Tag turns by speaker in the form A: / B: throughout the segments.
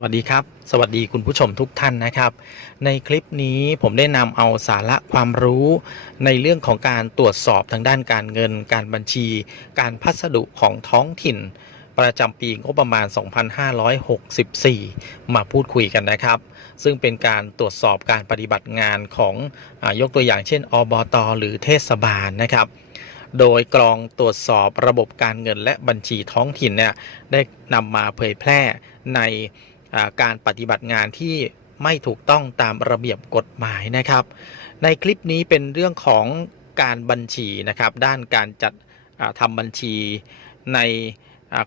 A: สวัสดีครับ สวัสดีคุณผู้ชมทุกท่านนะครับ ในคลิปนี้ผมได้นำเอาสาระความรู้ ในเรื่องของการตรวจสอบทางด้านการเงิน การบัญชี การพัสดุของท้องถิ่น ประจำปีงบประมาณ 2564 มาพูดคุยกันนะครับ ซึ่งเป็นการตรวจสอบการปฏิบัติงานของอยกตัวอย่างเช่น อบต หรือเทศบาลนะครับ โดยกรองตรวจสอบระบบการเงินและบัญชีท้องถิ่นเนี่ยได้นำมาเผยแพร่ใน การปฏิบัติงานที่ไม่ถูกต้องตามระเบียบกฎหมายนะครับ ในคลิปนี้เป็นเรื่องของการบัญชีนะครับ ด้านการจัดอ่าทำบัญชีใน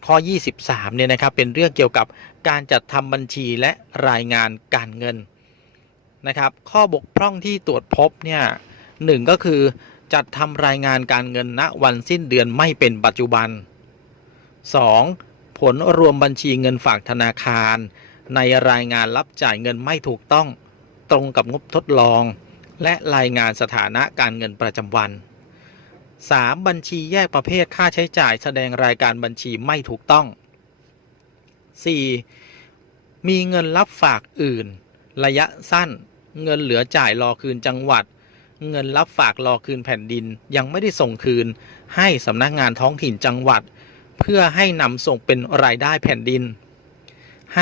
A: ข้อ 23 เนี่ยนะครับ เป็นเรื่องเกี่ยวกับการจัดทำบัญชีและรายงานการเงินนะครับ ข้อบกพร่องที่ตรวจพบเนี่ยหนึ่งก็คือจัดทำรายงานการเงินณวันสิ้นเดือนไม่เป็นปัจจุบัน 2. ผลรวมบัญชีเงินฝากธนาคาร ในรายงานรับจ่ายเงินไม่ถูกต้อง ตรงกับงบทดลอง และรายงานสถานะการเงินประจำวัน 3. บัญชีแยกประเภทค่าใช้จ่ายแสดงรายการบัญชีไม่ถูกต้อง 4. มีเงินรับฝากอื่น ระยะสั้น เงินเหลือจ่ายรอคืนจังหวัด เงินรับฝากรอคืนแผ่นดินยังไม่ได้ส่งคืน ให้สำนักงานท้องถิ่นจังหวัด เพื่อให้นำส่งเป็นรายได้แผ่นดิน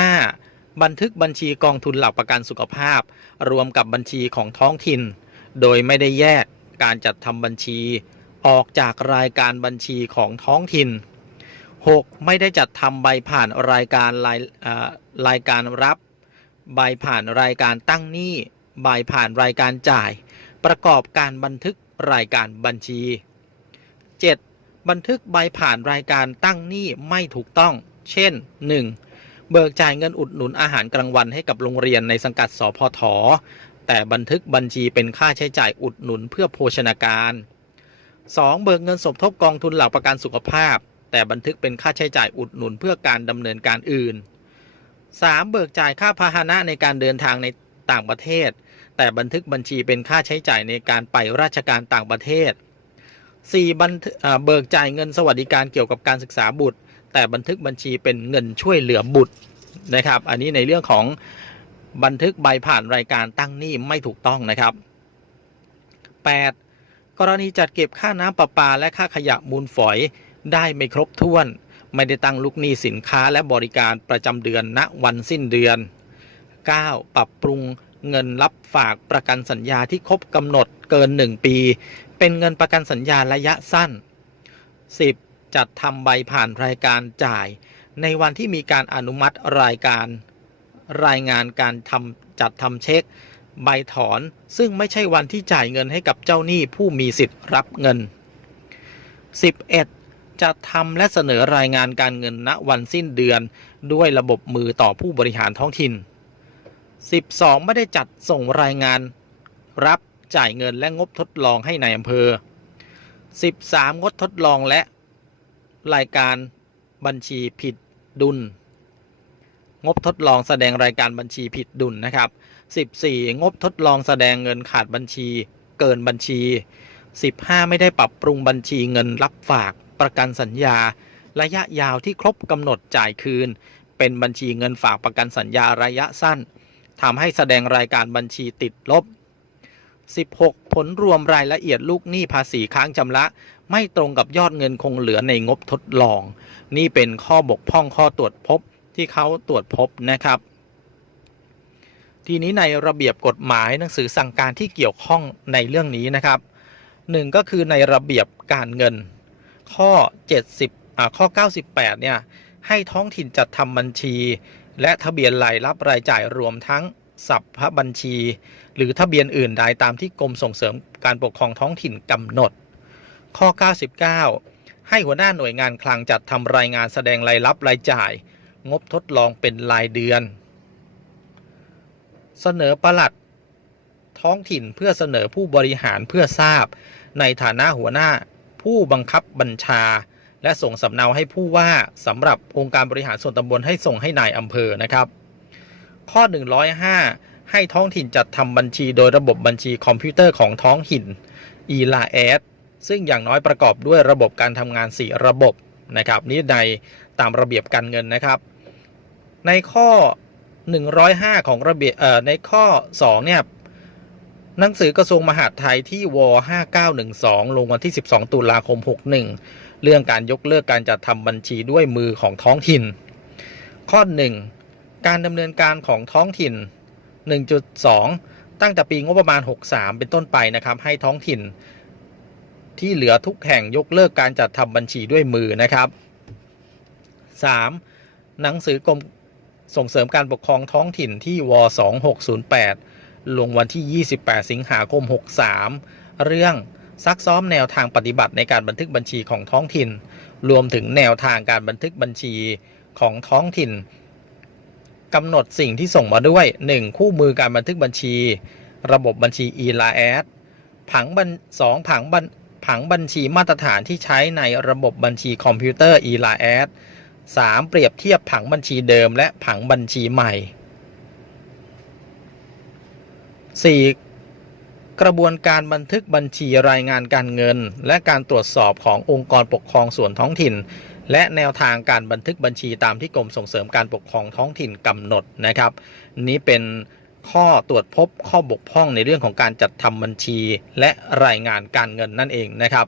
A: 5. บันทึกบัญชีกองทุนหลักประกันสุขภาพ รวมกับบัญชีของท้องถิ่น โดยไม่ได้แยกการจัดทำบัญชี ออกจากรายการบัญชีของท้องถิ่น 6. ไม่ได้จัดทำใบผ่านรายการรายรายการรับ ใบผ่านรายการตั้งหนี้ใบผ่านรายการจ่าย ประกอบการบันทึกรายการบัญชี 7. บันทึกใบผ่านรายการตั้งหนี้ไม่ถูกต้อง เช่น 1. เบิกจ่ายเงินอุดหนุนอาหารกลางวันให้กับโรงเรียนในสังกัดสพทแต่บันทึกบัญชีเป็นค่าใช้จ่ายอุดหนุนเพื่อโภชนาการ 2. เบิกเงินสมทบกองทุนหลักประกันสุขภาพ แต่บันทึกเป็นค่าใช้จ่ายอุดหนุนเพื่อการดำเนินการอื่น 3. เบิกจ่ายค่าพาหนะในการเดินทางในต่างประเทศ แต่บันทึกบัญชีเป็นค่าใช้จ่ายในการไปราชการต่างประเทศ 4. บันเบิกจ่ายเงินสวัสดิการเกี่ยวกับการศึกษาบุตร แต่บันทึกบัญชีเป็นเงินช่วยเหลือบุตรนะครับ อันนี้ในเรื่องของบันทึกใบผ่านรายการตั้งหนี้ไม่ถูกต้องนะครับ 8. กรณีจัดเก็บค่าน้ำประปาและค่าขยะมูลฝอยได้ไม่ครบถ้วน ไม่ได้ตั้งลูกหนี้สินค้าและบริการประจำเดือนณวันสิ้นเดือน 9. ปรับปรุงเงินรับฝากประกันสัญญาที่ครบกำหนดเกิน 1 ปี เป็นเงินประกันสัญญาระยะสั้น 10. จัดทำใบผ่านรายการจ่าย ในวันที่มีการอนุมัติรายการรายงานการทำจัดทำเช็ค ใบถอนซึ่งไม่ใช่วันที่จ่ายเงินให้กับเจ้าหนี้ผู้มีสิทธิ์รับเงิน 11. จะทำและเสนอรายงานการเงินณวันสิ้นเดือน ด้วยระบบมือต่อผู้บริหารท้องถิ่น 12. ไม่ได้จัดส่งรายงาน รับจ่ายเงินและงบทดลองให้ในายอำเภอ 13. งดทดลองและ รายการบัญชีผิดดุล งบทดลองแสดงรายการบัญชีผิดดุลนะครับ 14. งบทดลองแสดงเงินขาดบัญชีเกินบัญชี 15. ไม่ได้ปรับปรุงบัญชีเงินรับฝากประกันสัญญา ระยะยาวที่ครบกำหนดจ่ายคืน เป็นบัญชีเงินฝากประกันสัญญาระยะสั้นทำให้แสดงรายการบัญชีติดลบ 16. ผลรวมรายละเอียดลูกหนี้ภาษีค้างชำระ ไม่ตรงกับยอดเงินคงเหลือในงบทดลอง นี่เป็นข้อบกพร่องข้อตรวจพบที่เขาตรวจพบนะครับ ทีนี้ในระเบียบกฎหมายหนังสือสั่งการที่เกี่ยวข้องในเรื่องนี้นะครับหนึ่งก็คือในระเบียบการเงิน ข้อ 70อ่าข้อ 98เนี่ยให้ท้องถิ่นจัดทำบัญชี และทะเบียนรายรับรายจ่ายรวมทั้ง สัพพบัญชี หรือทะเบียนอื่นใดตามที่กรมส่งเสริมการปกครองท้องถิ่นกำหนด ข้อ 99 ให้หัวหน้าหน่วยงานคลังจัดทำรายงานแสดงรายรับรายจ่าย งบทดลองเป็นรายเดือน เสนอประหลัดท้องถิ่นเพื่อเสนอผู้บริหารเพื่อทราบ ในฐานะหัวหน้าผู้บังคับบัญชา และส่งสำเนาให้ผู้ว่าสำหรับองค์การบริหารส่วนตำบลให้ส่งให้นายอำเภอนะครับ ข้อ 105 ให้ท้องถิ่นจัดทำบัญชีโดยระบบบัญชีคอมพิวเตอร์ของท้องถิ่น e l a s ซึ่งอย่างน้อยประกอบด้วยระบบการทำงาน 4 ระบบนะครับนี่ในตามระเบียบการเงินนะครับ ในข้อ 105 ของระเบียบในข้อ 2 เนี่ยหนังสือกระทรวงมหาดไทยที่ว5912 ลงวันที่ 12 ตุลาคม 61 เรื่องการยกเลิกการจัดทำบัญชีด้วยมือของท้องถิ่น ข้อ 1 การดำเนินการของท้องถิ่น 1.2 ตั้งแต่ปีงบประมาณ 63 เป็นต้นไปนะครับ ให้ท้องถิ่น ที่เหลือทุกแห่งยกเลิกการจัดทำบัญชีด้วยมือนะครับ 3. หนังสือกรมส่งเสริมการปกครองท้องถิ่นที่ว2608 ลงวันที่ 28 สิงหาคม 63 เรื่องซักซ้อมแนวทางปฏิบัติในการบันทึกบัญชีของท้องถิ่น รวมถึงแนวทางการบันทึกบัญชีของท้องถิ่น กำหนดสิ่งที่ส่งมาด้วย 1. คู่มือการบันทึกบัญชี ระบบบัญชี e l a s ผังบัญสองผังบัญผังบัญชีมาตรฐานที่ใช้ในระบบบัญชีคอมพิวเตอร์ e l a s 3. เปรียบเทียบผังบัญชีเดิมและผังบัญชีใหม่ 4. กระบวนการบันทึกบัญชีรายงานการเงิน และการตรวจสอบขององค์กรปกครองส่วนท้องถิ่น และแนวทางการบันทึกบัญชีตามที่กรมส่งเสริมการปกครองท้องถิ่นกำหนดนะครับ นี้เป็นข้อตรวจพบข้อบกพร่องในเรื่องของการจัดทำบัญชี และรายงานการเงินนั่นเองนะครับ